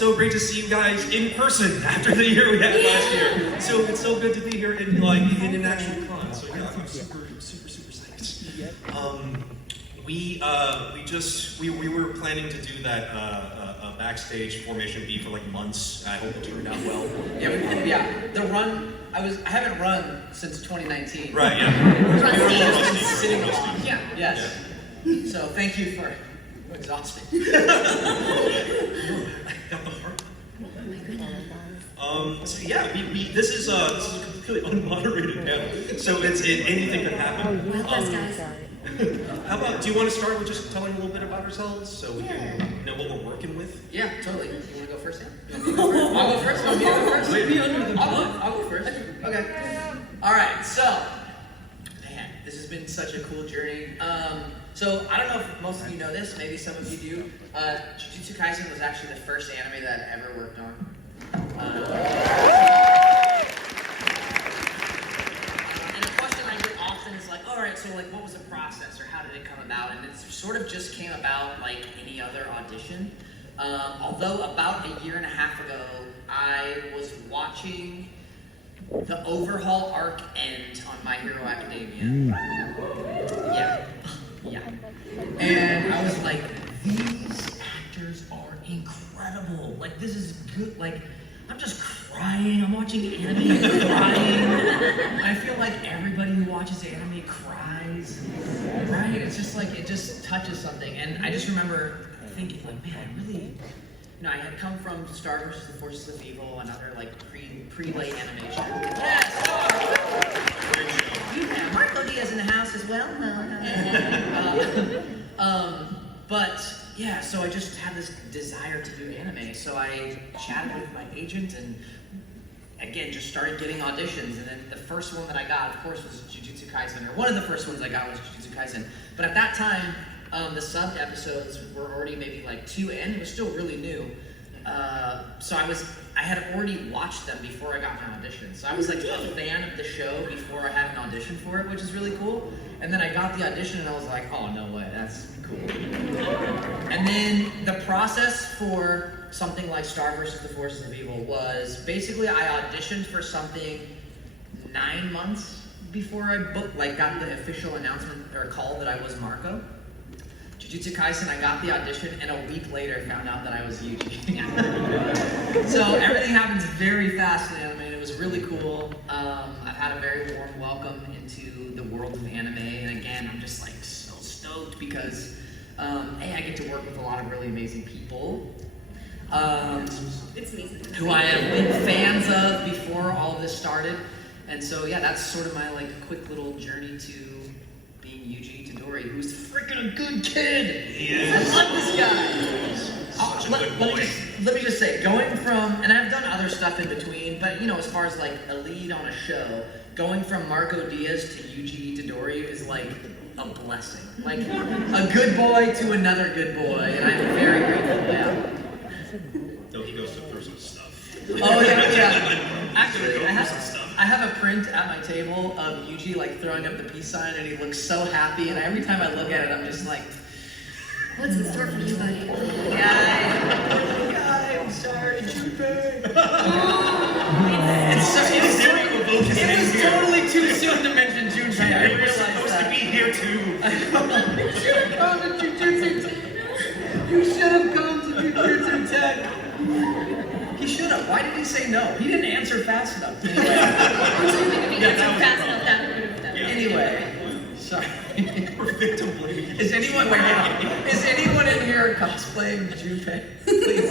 so great to see you guys in person after the year we had last year. So it's so good to be here in an actual con. So yeah, I'm super psyched. We were planning to do that backstage formation B for like months. I hope it turned out well. Yeah. The run. I haven't run since 2019. Right. Yeah. Sitting along. Yeah. Yes. Yeah. So thank you for exhausting. Got the heart. So yeah, this is a completely unmoderated panel. So anything could happen. Guys. How about, do you want to start with just telling a little bit about ourselves so we can know what we're working with? Yeah, totally. You want to go first? Yeah? I'll go first. Want me to go first? Maybe under the I'll go first. Okay. All right. So, man, this has been such a cool journey. So I don't know if most of you know this. Maybe some of you do. Jujutsu Kaisen was actually the first anime that I ever worked on. So like, what was the process, or how did it come about? And it sort of just came about like any other audition. Although about a year and a half ago, I was watching the Overhaul arc end on My Hero Academia. Yeah. And I was like, these actors are incredible. Like, this is good. Like, I'm just crying. I'm watching anime and crying. I feel like everybody who watches anime cries, right? It's just like, it just touches something. And I just remember thinking like, man, I really, I had come from Star vs. the Forces of Evil, another like pre-late animation. Yes! Yeah, Marco Diaz in the house as well. But yeah, so I just had this desire to do anime. So I chatted with my agent and again, just started getting auditions. And then the first one that I got, of course, was Jujutsu Kaisen, or one of the first ones I got was Jujutsu Kaisen. But at that time, the subbed episodes were already maybe like 2 in. It was still really new. So I had already watched them before I got my audition. So I was like a fan of the show before I had an audition for it, which is really cool. And then I got the audition and I was like, oh, no way, that's cool. And then the process for something like Star vs. the Forces of Evil was basically I auditioned for something 9 months before I got the official announcement or call that I was Marco. Jujutsu Kaisen, I got the audition, and a week later found out that I was Yuji. So everything happens very fast in anime, and it was really cool. I've had a very warm welcome into the world of anime, and again, I'm just like so stoked because I get to work with a lot of really amazing people. It's amazing. Who I have been fans of before all of this started. And so yeah, that's sort of my like quick little journey to being Yuji Itadori, who's freaking a good kid. Yes. I love this guy. Such a good boy. Let me just say, going from, and I've done other stuff in between, but as far as like a lead on a show, going from Marco Diaz to Yuji Itadori is like a blessing. Like a good boy to another good boy, and I'm very grateful for that. No, he goes to throw some stuff. Oh yeah. Actually, I have a print at my table of Yuji like throwing up the peace sign, and he looks so happy. And every time I look at it, I'm just like, what's in store for you, buddy? Guy, I'm sorry, Junpei. It was totally too soon to mention Junpei. I He was realized supposed that. to be here too. You should have come to Jujutsu. You should have come to Jujutsu Tech. He should have. Why did he say no? He didn't answer fast enough. Anyway, sorry. We're victim blaming. Is anyone in here cosplaying Junpei? Please.